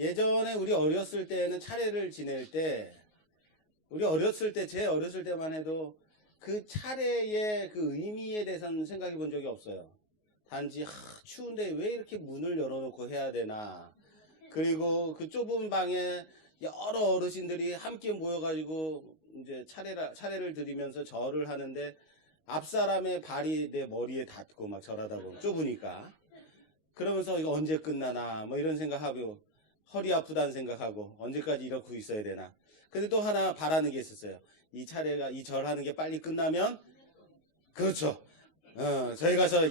예전에 우리 어렸을 때는 차례를 지낼 때, 우리 어렸을 때, 제 어렸을 때만 해도 그 차례의 그 의미에 대해서는 생각해 본 적이 없어요. 단지, 추운데 왜 이렇게 문을 열어놓고 해야 되나. 그리고 그 좁은 방에 여러 어르신들이 함께 모여가지고 이제 차례를 드리면서 절을 하는데 앞 사람의 발이 내 머리에 닿고 막 절하다 보면 좁으니까. 그러면서 이거 언제 끝나나 뭐 이런 생각하고 허리 아프다는 생각하고 언제까지 이러고 있어야 되나. 근데 또 하나 바라는 게 있었어요. 이 차례가 이 절하는 게 빨리 끝나면 그렇죠. 저희 가서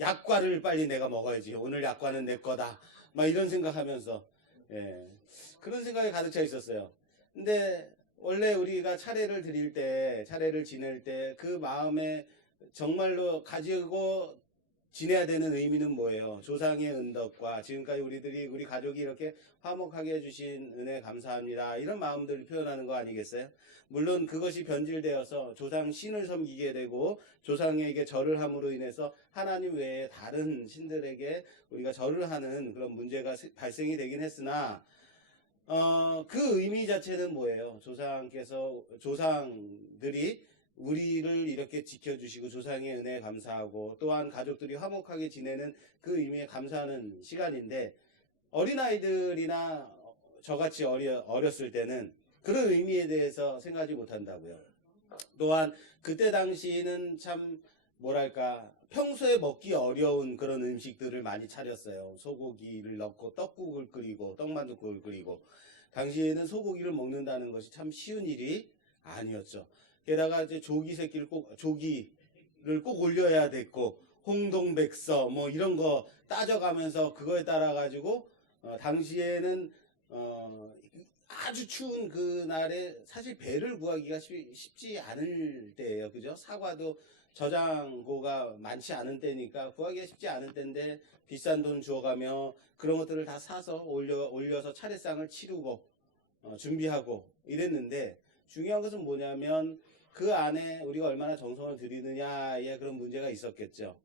약과를 빨리 내가 먹어야지. 오늘 약과는 내 거다. 막 이런 생각하면서 예, 그런 생각이 가득 차 있었어요. 근데 원래 우리가 차례를 드릴 때, 차례를 지낼 때 그 마음에 정말로 가지고 지내야 되는 의미는 뭐예요? 조상의 은덕과 지금까지 우리 가족이 이렇게 화목하게 해주신 은혜 감사합니다. 이런 마음들을 표현하는 거 아니겠어요? 물론 그것이 변질되어서 조상 신을 섬기게 되고 조상에게 절을 함으로 인해서 하나님 외에 다른 신들에게 우리가 절을 하는 그런 문제가 발생이 되긴 했으나 그 의미 자체는 뭐예요? 조상들이 우리를 이렇게 지켜주시고 조상의 은혜에 감사하고 또한 가족들이 화목하게 지내는 그 의미에 감사하는 시간인데 어린아이들이나 저같이 어렸을 때는 그런 의미에 대해서 생각하지 못한다고요. 또한 그때 당시에는 참 뭐랄까 평소에 먹기 어려운 그런 음식들을 많이 차렸어요. 소고기를 넣고 떡국을 끓이고 떡만둣국을 끓이고 당시에는 소고기를 먹는다는 것이 참 쉬운 일이 아니었죠. 게다가 이제 조기를 꼭 올려야 됐고 홍동백서 뭐 이런 거 따져가면서 그거에 따라 가지고 당시에는 아주 추운 그날에 사실 배를 구하기가 쉽지 않을 때예요. 그죠? 사과도 저장고가 많지 않은 때니까 구하기가 쉽지 않은 때인데 비싼 돈 주어가며 그런 것들을 다 사서 올려서 차례상을 치르고 준비하고 이랬는데 중요한 것은 뭐냐면 그 안에 우리가 얼마나 정성을 들이느냐에 그런 문제가 있었겠죠.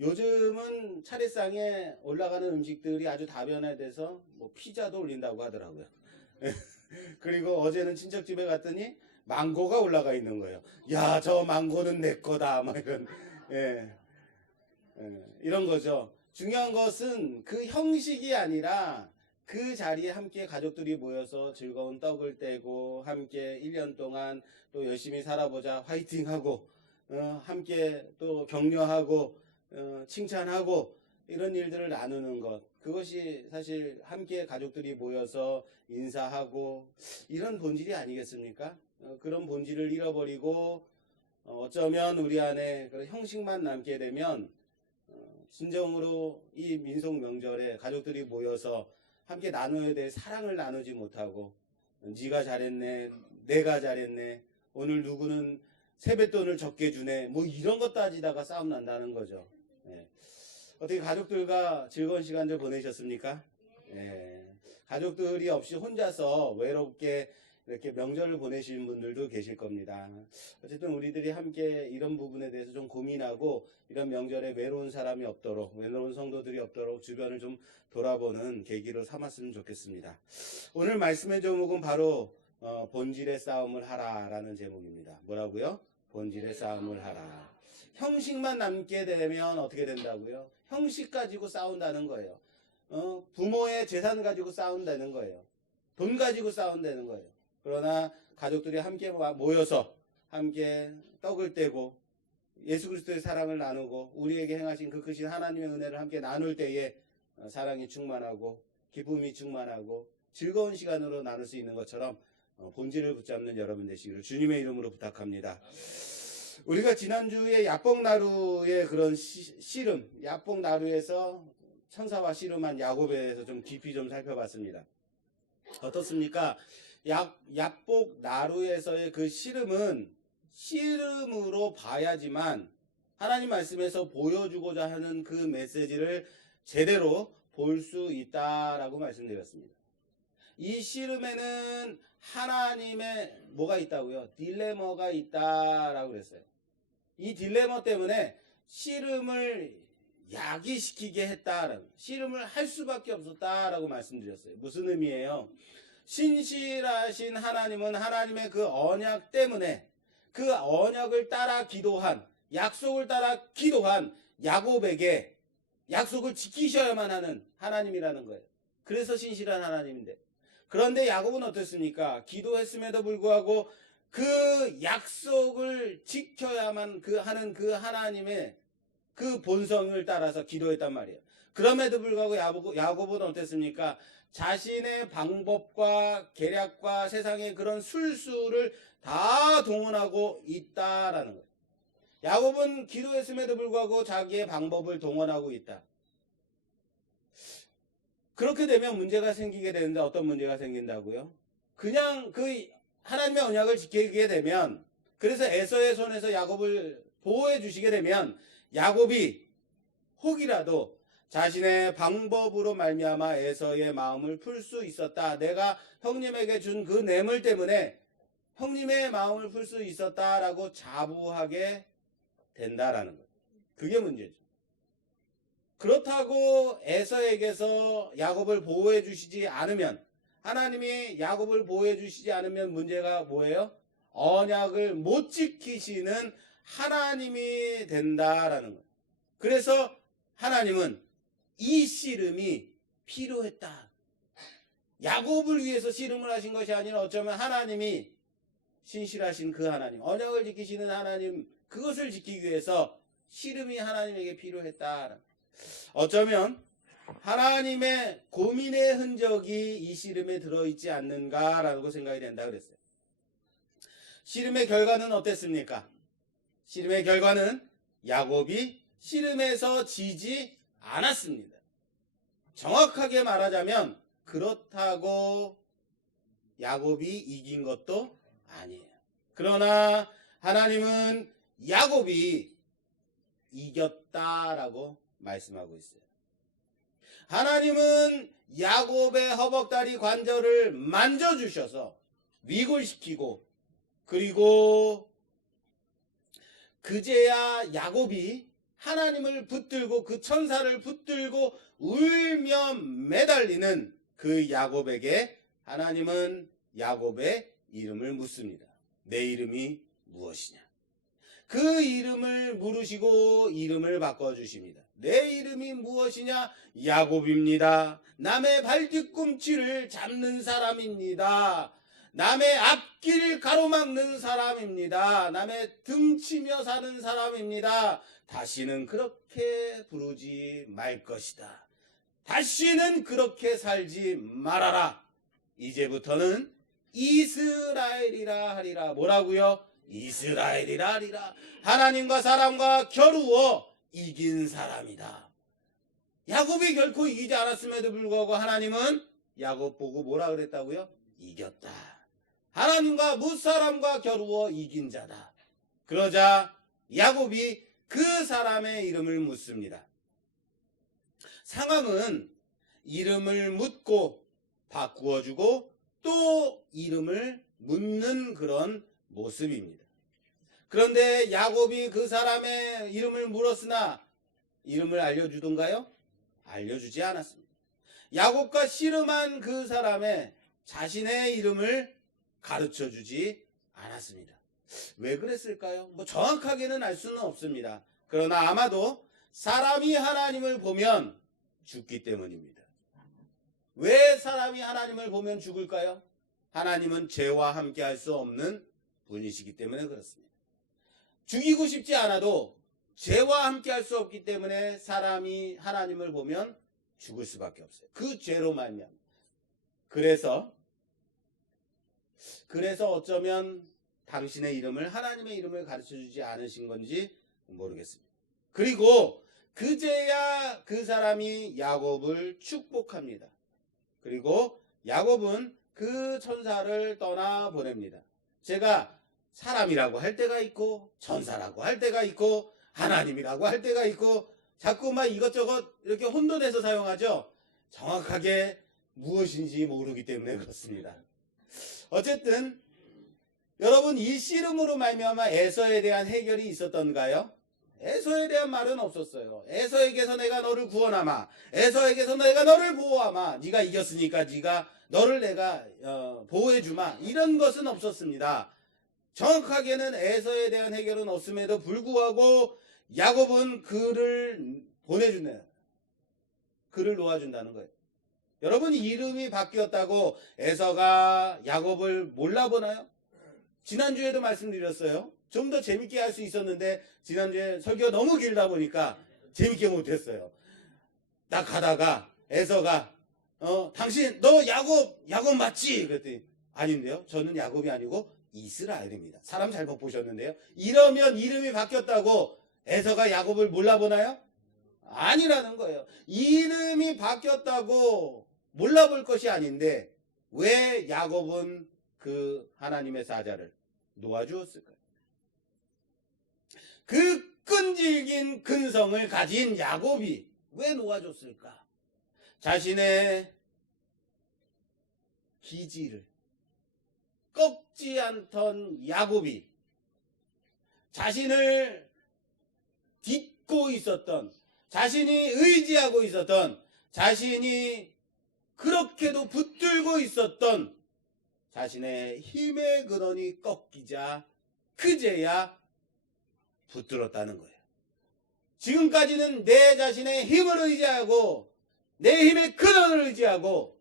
요즘은 차례상에 올라가는 음식들이 아주 다변화돼서 뭐 피자도 올린다고 하더라고요. 그리고 어제는 친척집에 갔더니 망고가 올라가 있는 거예요. 야, 저 망고는 내 거다. 막 이런, 예, 이런 거죠. 중요한 것은 그 형식이 아니라 그 자리에 함께 가족들이 모여서 즐거운 떡을 떼고 함께 1년 동안 또 열심히 살아보자 화이팅하고 함께 또 격려하고 칭찬하고 이런 일들을 나누는 것 그것이 사실 함께 가족들이 모여서 인사하고 이런 본질이 아니겠습니까? 그런 본질을 잃어버리고 어쩌면 우리 안에 그런 형식만 남게 되면 진정으로 이 민속 명절에 가족들이 모여서 함께 나눠야 될 사랑을 나누지 못하고 네가 잘했네 내가 잘했네 오늘 누구는 세뱃돈을 적게 주네 뭐 이런 것 따지다가 싸움 난다는 거죠. 예. 어떻게 가족들과 즐거운 시간들 보내셨습니까? 예. 가족들이 없이 혼자서 외롭게 이렇게 명절을 보내시는 분들도 계실 겁니다. 어쨌든 우리들이 함께 이런 부분에 대해서 좀 고민하고 이런 명절에 외로운 사람이 없도록 외로운 성도들이 없도록 주변을 좀 돌아보는 계기로 삼았으면 좋겠습니다. 오늘 말씀의 제목은 바로 본질의 싸움을 하라라는 제목입니다. 뭐라고요? 본질의 싸움을 하라. 형식만 남게 되면 어떻게 된다고요? 형식 가지고 싸운다는 거예요. 부모의 재산 가지고 싸운다는 거예요. 돈 가지고 싸운다는 거예요. 그러나 가족들이 함께 모여서 함께 떡을 떼고 예수 그리스도의 사랑을 나누고 우리에게 행하신 그 크신 하나님의 은혜를 함께 나눌 때에 사랑이 충만하고 기쁨이 충만하고 즐거운 시간으로 나눌 수 있는 것처럼 본질을 붙잡는 여러분 되시기를 주님의 이름으로 부탁합니다. 우리가 지난주에 야복나루의 그런 씨름, 야복나루에서 천사와 씨름한 야곱에 대해서 좀 깊이 좀 살펴봤습니다. 어떻습니까? 야복나루에서의 그 씨름은 씨름으로 봐야지만 하나님 말씀에서 보여주고자 하는 그 메시지를 제대로 볼 수 있다라고 말씀드렸습니다. 이 씨름에는 하나님의 뭐가 있다고요? 딜레마가 있다라고 그랬어요. 이 딜레마 때문에 씨름을 야기시키게 했다라는, 씨름을 할 수밖에 없었다라고 말씀드렸어요. 무슨 의미예요? 신실하신 하나님은 하나님의 그 언약 때문에 그 언약을 따라 기도한, 약속을 따라 기도한 야곱에게 약속을 지키셔야만 하는 하나님이라는 거예요. 그래서 신실한 하나님인데, 그런데 야곱은 어떻습니까? 기도했음에도 불구하고 그 약속을 지켜야만 하는 그 하나님의 그 본성을 따라서 기도했단 말이에요. 그럼에도 불구하고 야곱은 어땠습니까? 자신의 방법과 계략과 세상의 그런 술수를 다 동원하고 있다라는 거예요. 야곱은 기도했음에도 불구하고 자기의 방법을 동원하고 있다. 그렇게 되면 문제가 생기게 되는데, 어떤 문제가 생긴다고요? 그냥 그 하나님의 언약을 지키게 되면, 그래서 에서의 손에서 야곱을 보호해 주시게 되면 야곱이 혹이라도 자신의 방법으로 말미암아 에서의 마음을 풀 수 있었다. 내가 형님에게 준 그 뇌물 때문에 형님의 마음을 풀 수 있었다라고 자부하게 된다라는 거예요. 그게 문제죠. 그렇다고 에서에게서 야곱을 보호해 주시지 않으면, 하나님이 야곱을 보호해 주시지 않으면 문제가 뭐예요? 언약을 못 지키시는 하나님이 된다라는 거예요. 그래서 하나님은 이 씨름이 필요했다. 야곱을 위해서 씨름을 하신 것이 아니라 어쩌면 하나님이, 신실하신 그 하나님, 언약을 지키시는 하나님, 그것을 지키기 위해서 씨름이 하나님에게 필요했다. 어쩌면 하나님의 고민의 흔적이 이 씨름에 들어있지 않는가라고 생각이 된다 그랬어요. 씨름의 결과는 어땠습니까? 씨름의 결과는 야곱이 씨름에서 지지 않았습니다. 정확하게 말하자면 그렇다고 야곱이 이긴 것도 아니에요. 그러나 하나님은 야곱이 이겼다라고 말씀하고 있어요. 하나님은 야곱의 허벅다리 관절을 만져주셔서 위골시키고, 그리고 그제야 야곱이 하나님을 붙들고 그 천사를 붙들고 울며 매달리는 그 야곱에게 하나님은 야곱의 이름을 묻습니다. 내 이름이 무엇이냐? 그 이름을 물으시고 이름을 바꿔주십니다. 내 이름이 무엇이냐? 야곱입니다. 남의 발뒤꿈치를 잡는 사람입니다. 남의 앞길 가로막는 사람입니다. 남의 등치며 사는 사람입니다. 다시는 그렇게 부르지 말 것이다. 다시는 그렇게 살지 말아라. 이제부터는 이스라엘이라 하리라. 뭐라고요? 이스라엘이라 하리라. 하나님과 사람과 겨루어 이긴 사람이다. 야곱이 결코 이기지 않았음에도 불구하고 하나님은 야곱 보고 뭐라 그랬다고요? 이겼다. 하나님과 무사람과 겨루어 이긴 자다. 그러자 야곱이 그 사람의 이름을 묻습니다. 상황은 이름을 묻고 바꾸어주고 또 이름을 묻는 그런 모습입니다. 그런데 야곱이 그 사람의 이름을 물었으나 이름을 알려주던가요? 알려주지 않았습니다. 야곱과 씨름한 그 사람의 자신의 이름을 가르쳐주지 않았습니다. 왜 그랬을까요? 정확하게는 알 수는 없습니다. 그러나 아마도 사람이 하나님을 보면 죽기 때문입니다. 왜 사람이 하나님을 보면 죽을까요? 하나님은 죄와 함께 할 수 없는 분이시기 때문에 그렇습니다. 죽이고 싶지 않아도 죄와 함께 할 수 없기 때문에 사람이 하나님을 보면 죽을 수밖에 없어요. 그 죄로 말미암아. 그래서 어쩌면 당신의 이름을, 하나님의 이름을 가르쳐주지 않으신 건지 모르겠습니다. 그리고 그제야 그 사람이 야곱을 축복합니다. 그리고 야곱은 그 천사를 떠나보냅니다. 제가 사람이라고 할 때가 있고 천사라고 할 때가 있고 하나님이라고 할 때가 있고 자꾸만 이것저것 이렇게 혼돈해서 사용하죠. 정확하게 무엇인지 모르기 때문에 그렇습니다. 어쨌든 여러분, 이 씨름으로 말미암아 에서에 대한 해결이 있었던가요? 에서에 대한 말은 없었어요. 에서에게서 내가 너를 구원하마, 에서에게서 내가 너를 보호하마, 네가 이겼으니까 너를 내가 보호해주마, 이런 것은 없었습니다. 정확하게는 에서에 대한 해결은 없음에도 불구하고 야곱은 글을 보내준다. 글을 놓아준다는 거예요. 여러분, 이름이 바뀌었다고 에서가 야곱을 몰라보나요? 지난주에도 말씀드렸어요. 좀 더 재밌게 할 수 있었는데 지난주에 설교가 너무 길다 보니까 재밌게 못했어요. 딱 가다가 에서가 당신 너 야곱 맞지? 그랬더니 아닌데요. 저는 야곱이 아니고 이스라엘입니다. 사람 잘못 보셨는데요. 이러면 이름이 바뀌었다고 에서가 야곱을 몰라보나요? 아니라는 거예요. 이름이 바뀌었다고 몰라볼 것이 아닌데 왜 야곱은 그 하나님의 사자를 놓아주었을까요? 그 끈질긴 근성을 가진 야곱이 왜 놓아줬을까? 자신의 기지를 꺾지 않던 야곱이 자신을 딛고 있었던, 자신이 의지하고 있었던, 자신이 그렇게도 붙들고 있었던 자신의 힘의 근원이 꺾이자 그제야 붙들었다는 거예요. 지금까지는 내 자신의 힘을 의지하고 내 힘의 근원을 의지하고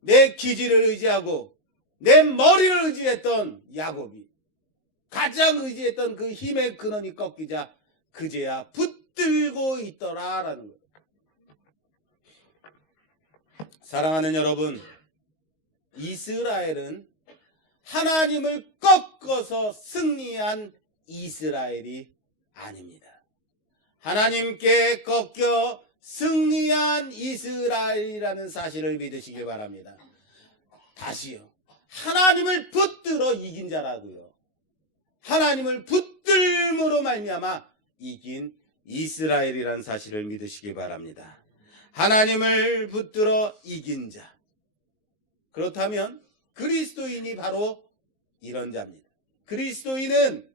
내 기지를 의지하고 내 머리를 의지했던 야곱이 가장 의지했던 그 힘의 근원이 꺾이자 그제야 붙들고 있더라라는 거예요. 사랑하는 여러분, 이스라엘은 하나님을 꺾어서 승리한 이스라엘이 아닙니다. 하나님께 꺾여 승리한 이스라엘이라는 사실을 믿으시길 바랍니다. 다시요. 하나님을 붙들어 이긴 자라고요. 하나님을 붙들므로 말미암아 이긴 이스라엘이라는 사실을 믿으시길 바랍니다. 하나님을 붙들어 이긴 자. 그렇다면 그리스도인이 바로 이런 자입니다. 그리스도인은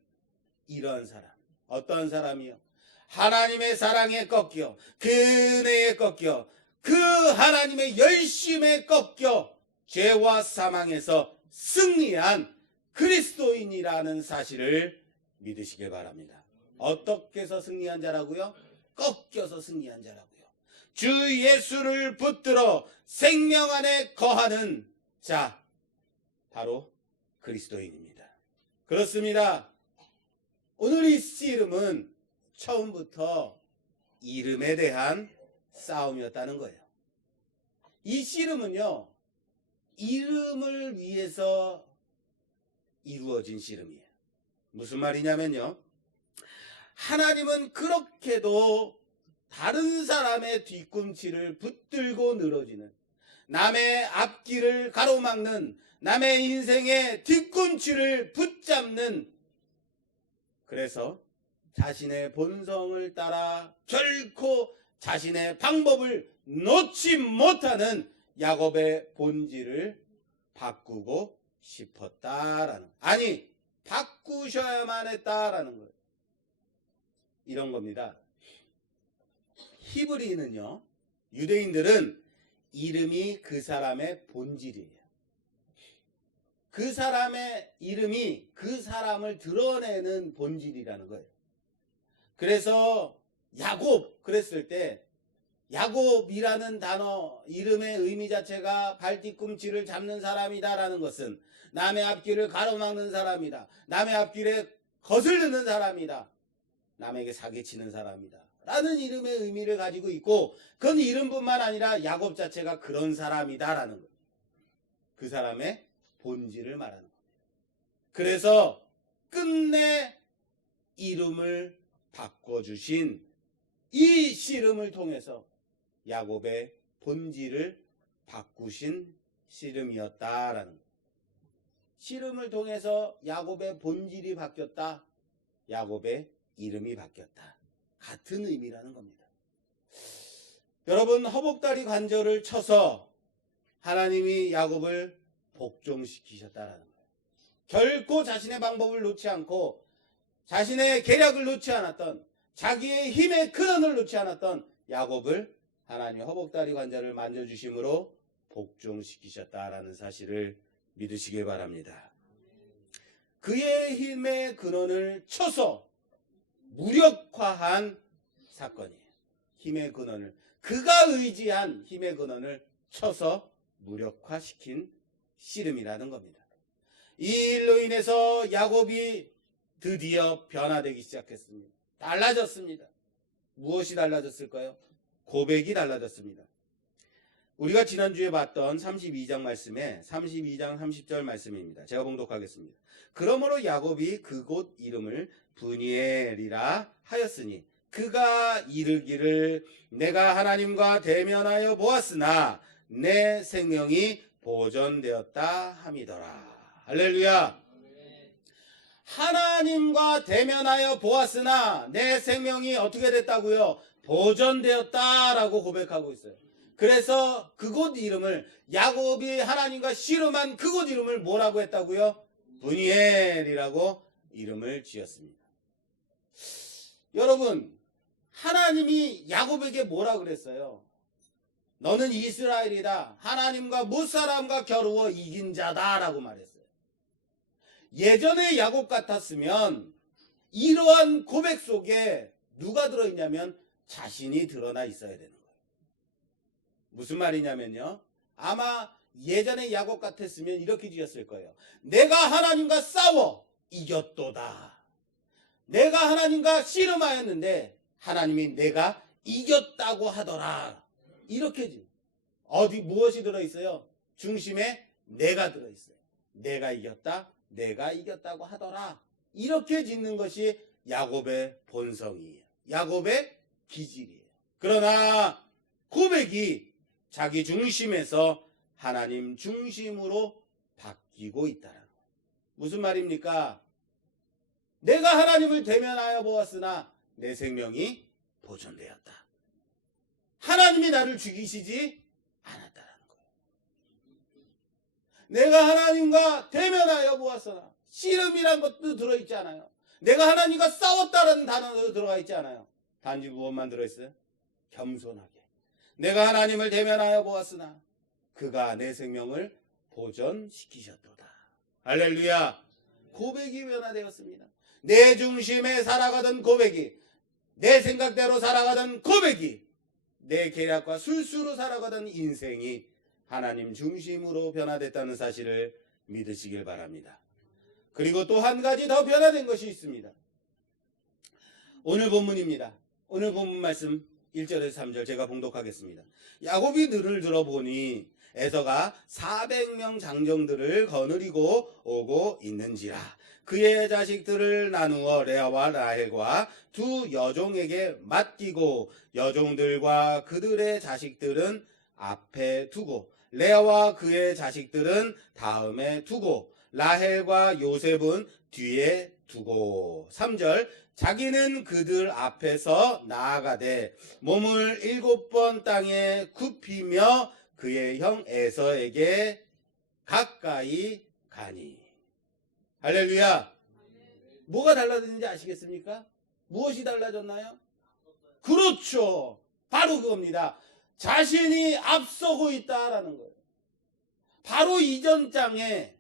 이런 사람. 어떤 사람이요? 하나님의 사랑에 꺾여, 그 은혜에 꺾여, 그 하나님의 열심에 꺾여 죄와 사망에서 승리한 그리스도인이라는 사실을 믿으시길 바랍니다. 어떻게 해서 승리한 자라고요? 꺾여서 승리한 자라고요. 주 예수를 붙들어 생명 안에 거하는 자, 바로 그리스도인입니다. 그렇습니다. 오늘 이 씨름은 처음부터 이름에 대한 싸움이었다는 거예요. 이 씨름은요, 이름을 위해서 이루어진 씨름이에요. 무슨 말이냐면요, 하나님은 그렇게도 다른 사람의 뒤꿈치를 붙들고 늘어지는, 남의 앞길을 가로막는, 남의 인생의 뒤꿈치를 붙잡는, 그래서 자신의 본성을 따라 결코 자신의 방법을 놓지 못하는 야곱의 본질을 바꾸고 싶었다라는, 아니 바꾸셔야만 했다라는 거예요. 이런 겁니다. 히브리는요, 유대인들은 이름이 그 사람의 본질이에요. 그 사람의 이름이 그 사람을 드러내는 본질이라는 거예요. 그래서 야곱 그랬을 때 야곱이라는 단어, 이름의 의미 자체가 발뒤꿈치를 잡는 사람이다라는 것은 남의 앞길을 가로막는 사람이다, 남의 앞길에 거슬리는 사람이다, 남에게 사기치는 사람이다 라는 이름의 의미를 가지고 있고, 그건 이름뿐만 아니라 야곱 자체가 그런 사람이다라는 거예요. 그 사람의 본질을 말하는 겁니다. 그래서 끝내 이름을 바꿔주신 이 씨름을 통해서 야곱의 본질을 바꾸신 씨름이었다라는 거예요. 씨름을 통해서 야곱의 본질이 바뀌었다, 야곱의 이름이 바뀌었다, 같은 의미라는 겁니다. 여러분, 허벅다리 관절을 쳐서 하나님이 야곱을 복종시키셨다라는 거예요. 결코 자신의 방법을 놓지 않고 자신의 계략을 놓지 않았던, 자기의 힘의 근원을 놓지 않았던 야곱을 하나님의 허벅다리 관절을 만져주심으로 복종시키셨다라는 사실을 믿으시길 바랍니다. 그의 힘의 근원을 쳐서 무력화한 사건이에요. 힘의 근원을, 그가 의지한 힘의 근원을 쳐서 무력화시킨 씨름이라는 겁니다. 이 일로 인해서 야곱이 드디어 변화되기 시작했습니다. 달라졌습니다. 무엇이 달라졌을까요? 고백이 달라졌습니다. 우리가 지난주에 봤던 32장 말씀에 32장 30절 말씀입니다. 제가 봉독하겠습니다. 그러므로 야곱이 그곳 이름을 브니엘이라 하였으니 그가 이르기를 내가 하나님과 대면하여 보았으나 내 생명이 보존되었다 함이더라. 할렐루야. 하나님과 대면하여 보았으나 내 생명이 어떻게 됐다고요? 보존되었다라고 고백하고 있어요. 그래서 그곳 이름을, 야곱이 하나님과 씨름한 그곳 이름을 뭐라고 했다고요? 브니엘이라고 이름을 지었습니다. 여러분, 하나님이 야곱에게 뭐라 그랬어요? 너는 이스라엘이다. 하나님과 무사람과 겨루어 이긴 자다라고 말했어요. 예전에 야곱 같았으면 이러한 고백 속에 누가 들어있냐면 자신이 드러나 있어야 되는 거예요. 무슨 말이냐면요, 아마 예전에 야곱 같았으면 이렇게 지었을 거예요. 내가 하나님과 싸워 이겼도다. 내가 하나님과 씨름하였는데 하나님이 내가 이겼다고 하더라. 이렇게 지. 어디 무엇이 들어있어요? 중심에 내가 들어있어요. 내가 이겼다, 내가 이겼다고 하더라. 이렇게 짓는 것이 야곱의 본성이에요. 야곱의 기질이에요. 그러나 고백이 자기 중심에서 하나님 중심으로 바뀌고 있다는 거예요. 무슨 말입니까? 내가 하나님을 대면하여 보았으나 내 생명이 보존되었다. 하나님이 나를 죽이시지 않았다는 거예요. 내가 하나님과 대면하여 보았으나, 씨름이란 것도 들어있지 않아요. 내가 하나님과 싸웠다는 단어도 들어가 있지 않아요. 단지 무엇만 들어있어요? 겸손하게. 내가 하나님을 대면하여 보았으나 그가 내 생명을 보존시키셨도다. 할렐루야. 고백이 변화되었습니다. 내 중심에 살아가던 고백이, 내 생각대로 살아가던 고백이, 내 계략과 술수로 살아가던 인생이 하나님 중심으로 변화됐다는 사실을 믿으시길 바랍니다. 그리고 또 한 가지 더 변화된 것이 있습니다. 오늘 본문입니다. 오늘 본문 말씀 1절에서 3절 제가 봉독하겠습니다. 야곱이 늘을 들어보니 에서가 400명 장정들을 거느리고 오고 있는지라 그의 자식들을 나누어 레아와 라헬과 두 여종에게 맡기고 여종들과 그들의 자식들은 앞에 두고 레아와 그의 자식들은 다음에 두고 라헬과 요셉은 뒤에 두고 3절 자기는 그들 앞에서 나아가되 몸을 7번 땅에 굽히며 그의 형 에서에게 가까이 가니. 할렐루야. 뭐가 달라졌는지 아시겠습니까? 무엇이 달라졌나요? 그렇죠. 바로 그겁니다. 자신이 앞서고 있다라는 거예요. 바로 이전 장에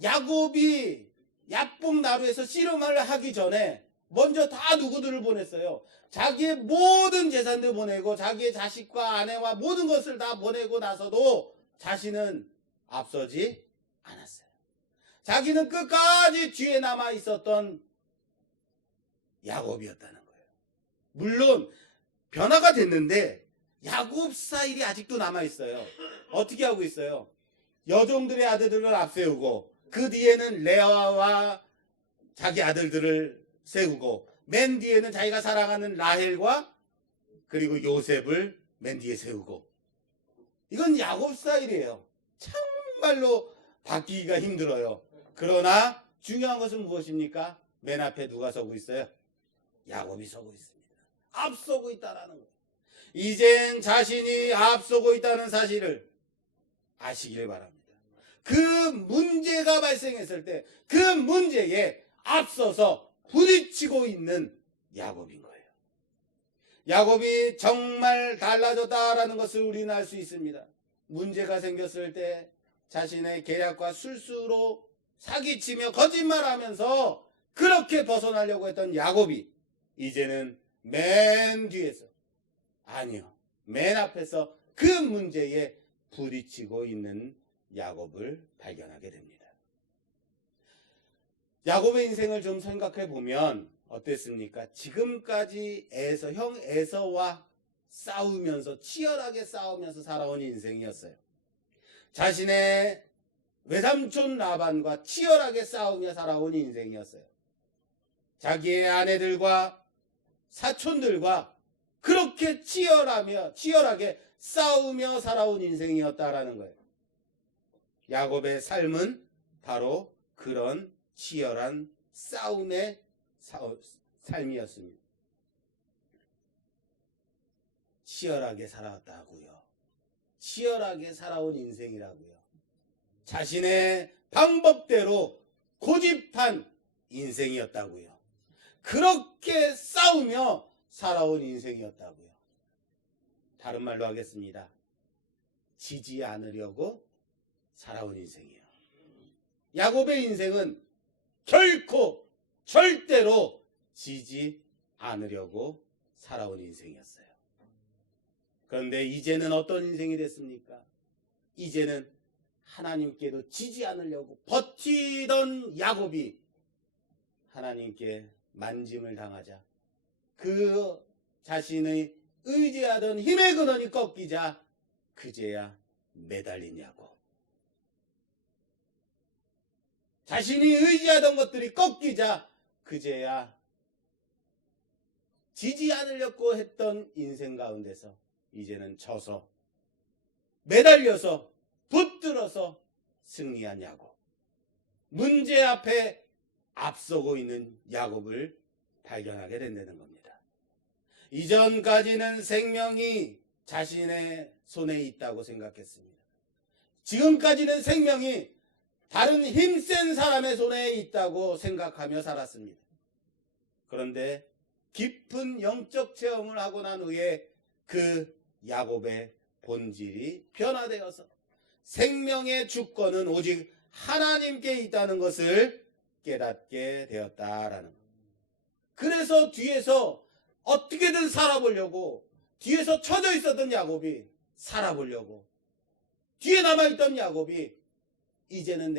야곱이 야복나루에서 씨름을 하기 전에 먼저 다 누구들을 보냈어요? 자기의 모든 재산들 보내고 자기의 자식과 아내와 모든 것을 다 보내고 나서도 자신은 앞서지 않았어요. 자기는 끝까지 뒤에 남아 있었던 야곱이었다는 거예요. 물론 변화가 됐는데 야곱 스타일이 아직도 남아 있어요. 어떻게 하고 있어요? 여종들의 아들들을 앞세우고 그 뒤에는 레아와 자기 아들들을 세우고 맨 뒤에는 자기가 사랑하는 라헬과 그리고 요셉을 맨 뒤에 세우고. 이건 야곱 스타일이에요. 정말로 바뀌기가 힘들어요. 그러나 중요한 것은 무엇입니까? 맨 앞에 누가 서고 있어요? 야곱이 서고 있습니다. 앞서고 있다라는 거예요. 이젠 자신이 앞서고 있다는 사실을 아시길 바랍니다. 그 문제가 발생했을 때 그 문제에 앞서서 부딪히고 있는 야곱인 거예요. 야곱이 정말 달라졌다라는 것을 우리는 알 수 있습니다. 문제가 생겼을 때 자신의 계략과 술수로 사기치며 거짓말하면서 그렇게 벗어나려고 했던 야곱이 이제는 맨 뒤에서, 아니요, 맨 앞에서 그 문제에 부딪히고 있는 야곱을 발견하게 됩니다. 야곱의 인생을 좀 생각해 보면 어땠습니까? 지금까지 형 에서와 싸우면서, 치열하게 싸우면서 살아온 인생이었어요. 자신의 외삼촌 라반과 치열하게 싸우며 살아온 인생이었어요. 자기의 아내들과 사촌들과 그렇게 치열하게 싸우며 살아온 인생이었다라는 거예요. 야곱의 삶은 바로 그런 치열한 싸움의 삶이었습니다. 치열하게 살아왔다고요. 치열하게 살아온 인생이라고요. 자신의 방법대로 고집한 인생이었다고요. 그렇게 싸우며 살아온 인생이었다고요. 다른 말로 하겠습니다. 지지 않으려고 살아온 인생이에요. 야곱의 인생은 결코 절대로 지지 않으려고 살아온 인생이었어요. 그런데 이제는 어떤 인생이 됐습니까? 이제는 하나님께도 지지 않으려고 버티던 야곱이 하나님께 만짐을 당하자, 그 자신의 의지하던 힘의 근원이 꺾이자 그제야 매달린 야곱. 자신이 의지하던 것들이 꺾이자 그제야 지지 않으려고 했던 인생 가운데서 이제는 져서 매달려서 붙들어서 승리한 야곱. 문제 앞에 앞서고 있는 야곱을 발견하게 된다는 겁니다. 이전까지는 생명이 자신의 손에 있다고 생각했습니다. 지금까지는 생명이 다른 힘센 사람의 손에 있다고 생각하며 살았습니다. 그런데 깊은 영적 체험을 하고 난 후에 그 야곱의 본질이 변화되어서 생명의 주권은 오직 하나님께 있다는 것을 깨닫게 되었다라는 것. 그래서 뒤에서 어떻게든 살아보려고, 뒤에서 쳐져 있었던 야곱이 살아보려고, 뒤에 남아있던 야곱이 이제는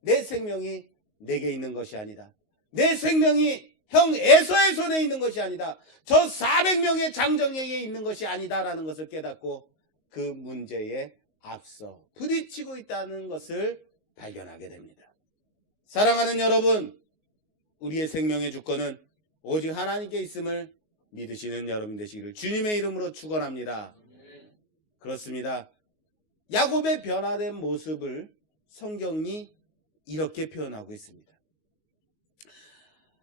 내 생명이 내게 있는 것이 아니다, 내 생명이 형 에서의 손에 있는 것이 아니다, 저 400명의 장정에게 있는 것이 아니다라는 것을 깨닫고 그 문제에 앞서 부딪히고 있다는 것을 발견하게 됩니다. 사랑하는 여러분, 우리의 생명의 주권은 오직 하나님께 있음을 믿으시는 여러분 되시기를 주님의 이름으로 축원합니다. 그렇습니다. 야곱의 변화된 모습을 성경이 이렇게 표현하고 있습니다.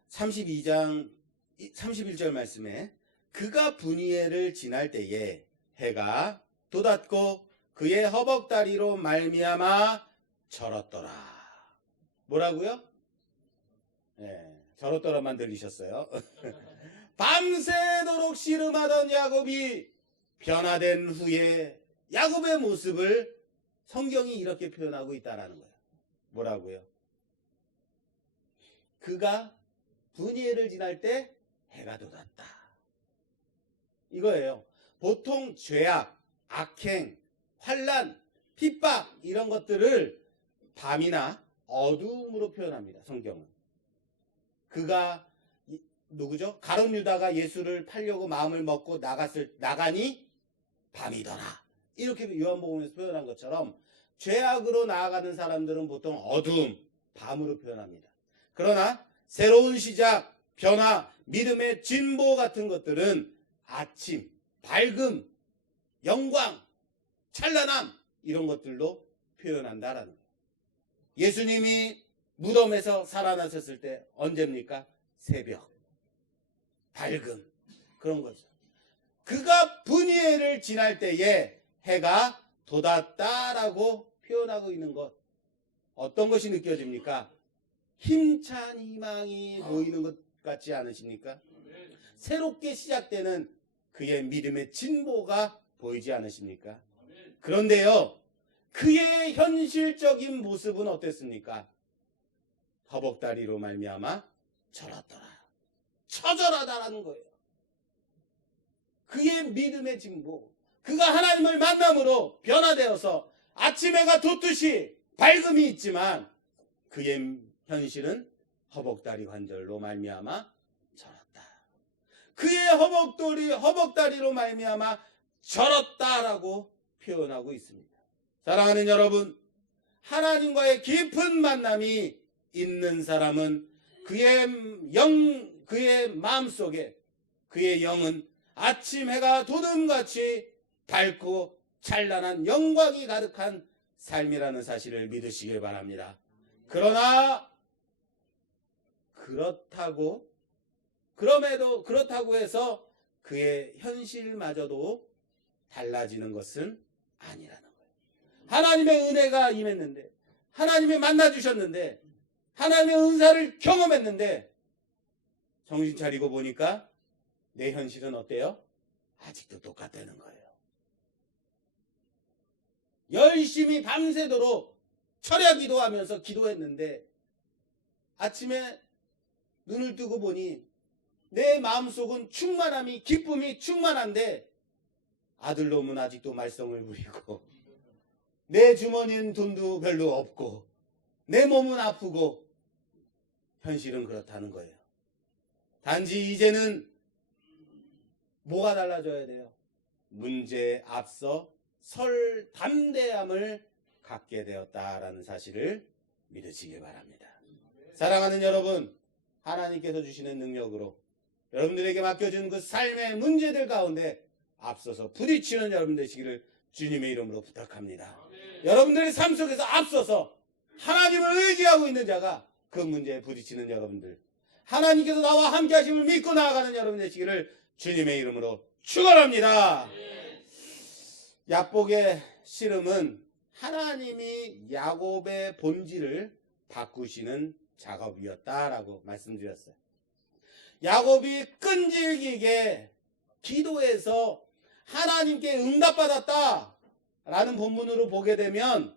32장 31절 말씀에 그가 분이엘을 지날 때에 해가 돋았고 그의 허벅다리로 말미암아 절었더라. 뭐라고요? 네, 절었더라만 들리셨어요? 밤새도록 씨름하던 야곱이 변화된 후에 야곱의 모습을 성경이 이렇게 표현하고 있다라는 거예요. 뭐라고요? 그가 분이엘을 지날 때 해가 돋았다. 이거예요. 보통 죄악, 악행, 환난, 핍박 이런 것들을 밤이나 어두움으로 표현합니다. 성경은. 그가 누구죠? 가룟 유다가 예수를 팔려고 마음을 먹고 나가니 밤이더라. 이렇게 요한복음에서 표현한 것처럼 죄악으로 나아가는 사람들은 보통 어두움, 밤으로 표현합니다. 그러나 새로운 시작, 변화, 믿음의 진보 같은 것들은 아침, 밝음, 영광, 찬란함 이런 것들로 표현한다라는 거예요. 예수님이 무덤에서 살아나셨을 때 언제입니까? 새벽, 밝음, 그런 거죠. 그가 분이엘을 지날 때에 해가 돋았다라고 표현하고 있는 것, 어떤 것이 느껴집니까? 힘찬 희망이 보이는 것 같지 않으십니까? 새롭게 시작되는 그의 믿음의 진보가 보이지 않으십니까? 그런데요, 그의 현실적인 모습은 어땠습니까? 허벅다리로 말미암아 절었더라. 처절하다라는 거예요. 그의 믿음의 진보, 그가 하나님을 만남으로 변화되어서 아침 해가 돋듯이 밝음이 있지만 그의 현실은 허벅다리 관절로 말미암아 절었다. 그의 허벅다리로 말미암아 절었다라고 표현하고 있습니다. 사랑하는 여러분, 하나님과의 깊은 만남이 있는 사람은 그의 마음속에 그의 영은 아침 해가 돋음같이 밝고 찬란한 영광이 가득한 삶이라는 사실을 믿으시길 바랍니다. 그러나 그렇다고 해서 그의 현실마저도 달라지는 것은 아니라는 거예요. 하나님의 은혜가 임했는데, 하나님이 만나주셨는데, 하나님의 은사를 경험했는데 정신 차리고 보니까 내 현실은 어때요? 아직도 똑같다는 거예요. 열심히 밤새도록 철야 기도하면서 기도했는데 아침에 눈을 뜨고 보니 내 마음속은 충만함이, 기쁨이 충만한데 아들놈은 아직도 말썽을 부리고 내 주머니엔 돈도 별로 없고 내 몸은 아프고 현실은 그렇다는 거예요. 단지 이제는 뭐가 달라져야 돼요? 문제에 앞서 설 담대함을 갖게 되었다라는 사실을 믿으시기 바랍니다. 사랑하는 여러분, 하나님께서 주시는 능력으로 여러분들에게 맡겨준 그 삶의 문제들 가운데 앞서서 부딪히는 여러분 되시기를 주님의 이름으로 부탁합니다. 여러분들의 삶 속에서 앞서서 하나님을 의지하고 있는 자가 그 문제에 부딪히는 여러분들, 하나님께서 나와 함께 하심을 믿고 나아가는 여러분 되시기를 주님의 이름으로 축원합니다. 야복의 씨름은 하나님이 야곱의 본질을 바꾸시는 작업이었다라고 말씀드렸어요. 야곱이 끈질기게 기도해서 하나님께 응답받았다라는 본문으로 보게 되면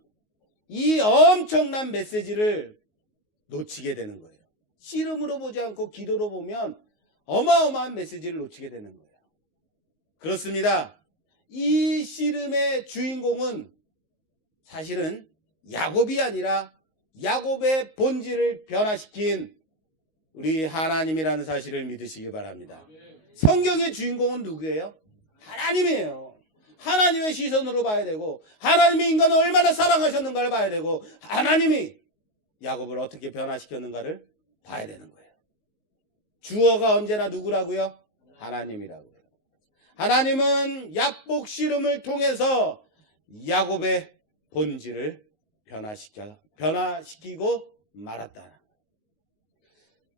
이 엄청난 메시지를 놓치게 되는 거예요. 씨름으로 보지 않고 기도로 보면 어마어마한 메시지를 놓치게 되는 거예요. 그렇습니다. 이 씨름의 주인공은 사실은 야곱이 아니라 야곱의 본질을 변화시킨 우리 하나님이라는 사실을 믿으시기 바랍니다. 성경의 주인공은 누구예요? 하나님이에요. 하나님의 시선으로 봐야 되고, 하나님이 인간을 얼마나 사랑하셨는가를 봐야 되고, 하나님이 야곱을 어떻게 변화시켰는가를 봐야 되는 거예요. 주어가 언제나 누구라고요? 하나님이라고요. 하나님은 야복 씨름을 통해서 야곱의 본질을 변화시키고 말았다.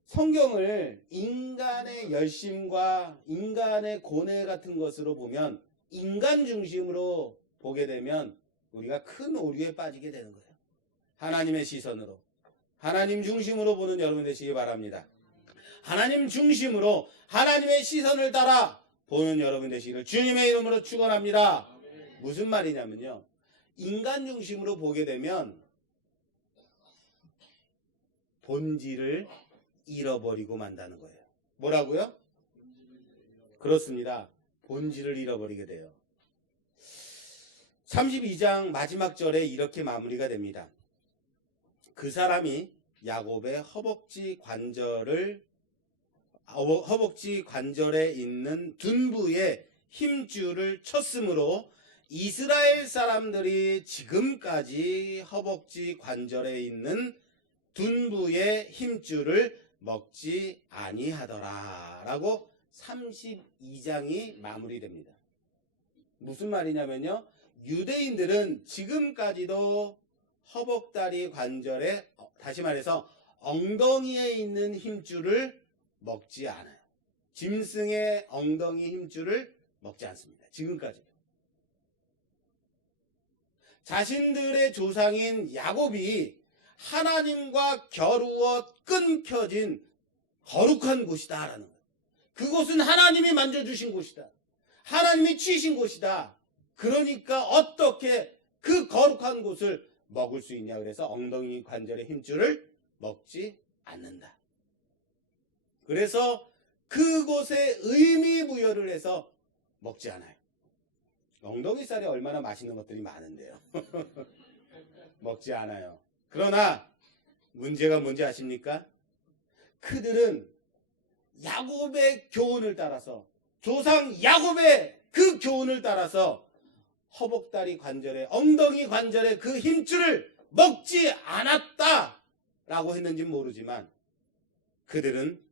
성경을 인간의 열심과 인간의 고뇌 같은 것으로 보면, 인간 중심으로 보게 되면 우리가 큰 오류에 빠지게 되는 거예요. 하나님의 시선으로, 하나님 중심으로 보는 여러분 되시기 바랍니다. 하나님 중심으로 하나님의 시선을 따라 보는 여러분 되시기를 주님의 이름으로 축원합니다. 무슨 말이냐면요, 인간 중심으로 보게 되면 본질을 잃어버리고 만다는 거예요. 뭐라고요? 그렇습니다. 본질을 잃어버리게 돼요. 32장 마지막 절에 이렇게 마무리가 됩니다. 그 사람이 야곱의 허벅지 관절에 있는 둔부에 힘줄을 쳤으므로 이스라엘 사람들이 지금까지 허벅지 관절에 있는 둔부의 힘줄을 먹지 아니하더라 라고 32장이 마무리됩니다. 무슨 말이냐면요, 유대인들은 지금까지도 허벅다리 관절에, 다시 말해서 엉덩이에 있는 힘줄을 먹지 않아요. 짐승의 엉덩이 힘줄을 먹지 않습니다. 지금까지도. 자신들의 조상인 야곱이 하나님과 겨루어 끊겨진 거룩한 곳이다라는 거예요. 그곳은 하나님이 만져주신 곳이다. 하나님이 치신 곳이다. 그러니까 어떻게 그 거룩한 곳을 먹을 수 있냐. 그래서 엉덩이 관절의 힘줄을 먹지 않는다. 그래서 그곳에 의미 부여를 해서 먹지 않아요. 엉덩이살이 얼마나 맛있는 것들이 많은데요. 먹지 않아요. 그러나 문제가 뭔지 아십니까? 그들은 야곱의 교훈을 따라서, 조상 야곱의 그 교훈을 따라서 허벅다리 관절에, 엉덩이 관절에 그 힘줄을 먹지 않았다라고 했는지 모르지만 그들은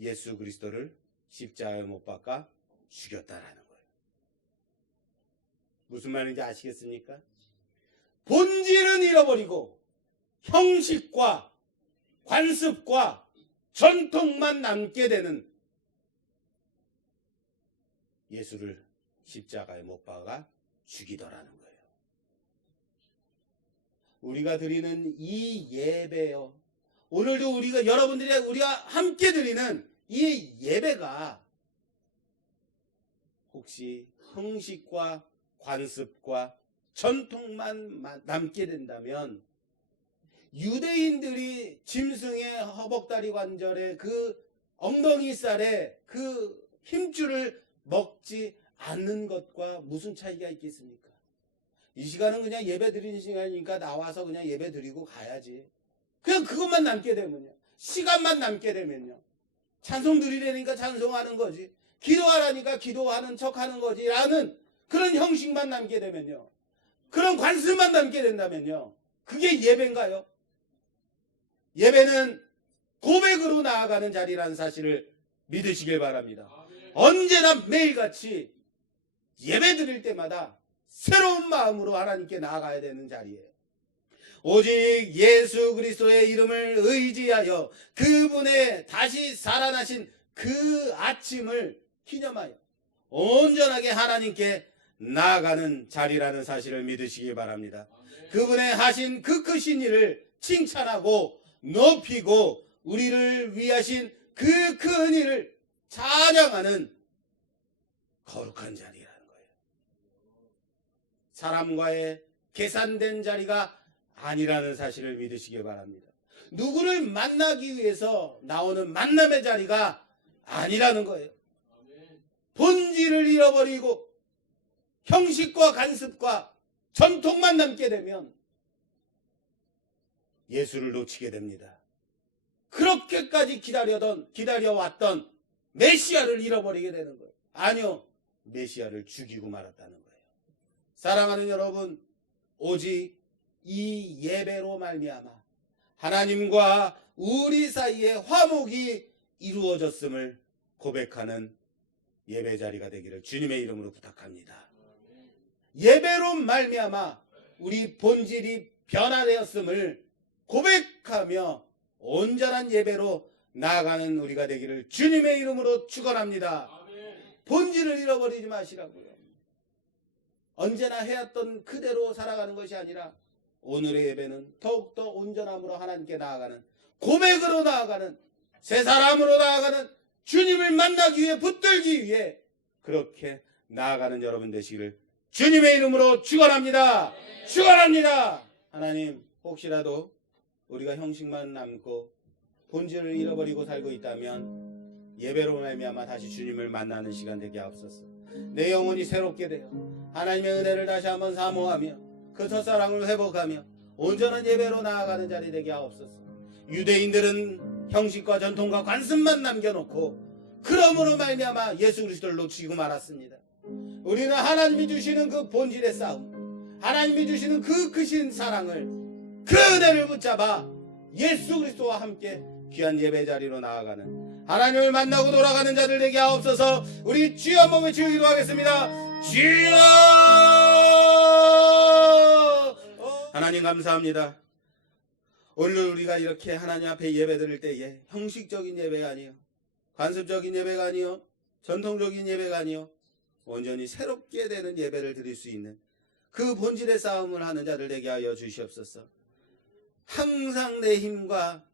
예수 그리스도를 십자가에 못 박아 죽였다라는 거예요. 무슨 말인지 아시겠습니까? 본질은 잃어버리고 형식과 관습과 전통만 남게 되는 예수를 십자가에 못 박아 죽이더라는 거예요. 우리가 드리는 이 예배요, 오늘도 우리가 함께 드리는 이 예배가 혹시 형식과 관습과 전통만 남게 된다면 유대인들이 짐승의 허벅다리 관절에 그 엉덩이살에 그 힘줄을 먹지 않는 것과 무슨 차이가 있겠습니까? 이 시간은 그냥 예배 드리는 시간이니까 나와서 그냥 예배 드리고 가야지. 그냥 그것만 남게 되면요, 시간만 남게 되면요, 찬송 드리려니까 찬송하는 거지, 기도하라니까 기도하는 척하는 거지 라는 그런 형식만 남게 되면요, 그런 관습만 남게 된다면요, 그게 예배인가요? 예배는 고백으로 나아가는 자리라는 사실을 믿으시길 바랍니다. 언제나 매일같이 예배 드릴 때마다 새로운 마음으로 하나님께 나아가야 되는 자리예요. 오직 예수 그리스도의 이름을 의지하여 그분의 다시 살아나신 그 아침을 기념하여 온전하게 하나님께 나아가는 자리라는 사실을 믿으시기 바랍니다. 그분의 하신 그 크신 일을 칭찬하고 높이고 우리를 위하신 그 큰 일을 찬양하는 거룩한 자리라는 거예요. 사람과의 계산된 자리가 아니라는 사실을 믿으시기 바랍니다. 누구를 만나기 위해서 나오는 만남의 자리가 아니라는 거예요. 본질을 잃어버리고 형식과 관습과 전통만 남게 되면 예수를 놓치게 됩니다. 그렇게까지 기다려왔던 메시아를 잃어버리게 되는 거예요. 아니요, 메시아를 죽이고 말았다는 거예요. 사랑하는 여러분, 오직 이 예배로 말미암아 하나님과 우리 사이에 화목이 이루어졌음을 고백하는 예배 자리가 되기를 주님의 이름으로 부탁합니다. 예배로 말미암아 우리 본질이 변화되었음을 고백하며 온전한 예배로 나아가는 우리가 되기를 주님의 이름으로 축원합니다. 본질을 잃어버리지 마시라고요. 언제나 해왔던 그대로 살아가는 것이 아니라 오늘의 예배는 더욱더 온전함으로 하나님께 나아가는, 고백으로 나아가는, 새 사람으로 나아가는, 주님을 만나기 위해 붙들기 위해 그렇게 나아가는 여러분 되시기를 주님의 이름으로 축원합니다. 축원합니다. 하나님, 혹시라도 우리가 형식만 남고 본질을 잃어버리고 살고 있다면 예배로 말미암아 다시 주님을 만나는 시간 되게 하옵소서. 내 영혼이 새롭게 되어 하나님의 은혜를 다시 한번 사모하며 그 첫사랑을 회복하며 온전한 예배로 나아가는 자리 되게 하옵소서. 유대인들은 형식과 전통과 관습만 남겨놓고 그러므로 말미암아 예수 그리스도를 놓치고 말았습니다. 우리는 하나님이 주시는 그 본질의 싸움, 하나님이 주시는 그 크신 사랑을, 그 은혜를 붙잡아 예수 그리스도와 함께 귀한 예배 자리로 나아가는, 하나님을 만나고 돌아가는 자들 되게 하옵소서. 우리 주여 한번 외치고 기도하겠습니다. 주여! 하나님 감사합니다. 오늘 우리가 이렇게 하나님 앞에 예배 드릴 때에 형식적인 예배가 아니요, 관습적인 예배가 아니요, 전통적인 예배가 아니요, 온전히 새롭게 되는 예배를 드릴 수 있는 그 본질의 싸움을 하는 자들 되게 하여 주시옵소서. 항상 내 힘과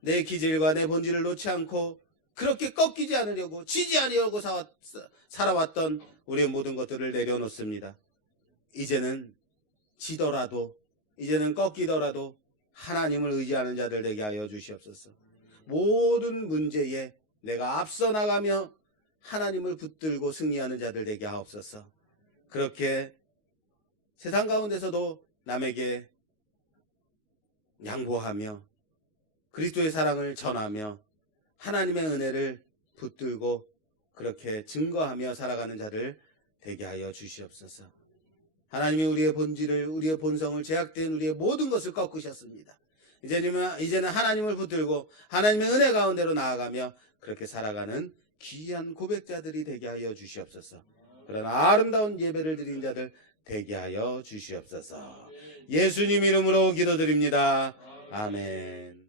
내 기질과 내 본질을 놓지 않고 그렇게 꺾이지 않으려고, 지지 않으려고 살아왔던 우리의 모든 것들을 내려놓습니다. 이제는 지더라도, 이제는 꺾이더라도 하나님을 의지하는 자들 되게 하여 주시옵소서. 모든 문제에 내가 앞서 나가며 하나님을 붙들고 승리하는 자들 되게 하옵소서. 그렇게 세상 가운데서도 남에게 양보하며 그리스도의 사랑을 전하며 하나님의 은혜를 붙들고 그렇게 증거하며 살아가는 자들 되게 하여 주시옵소서. 하나님이 우리의 본질을, 우리의 본성을, 제약된 우리의 모든 것을 꺾으셨습니다. 이제는 하나님을 붙들고 하나님의 은혜 가운데로 나아가며 그렇게 살아가는 귀한 고백자들이 되게 하여 주시옵소서. 그런 아름다운 예배를 드린 자들 되게 하여 주시옵소서. 예수님 이름으로 기도드립니다. 아멘.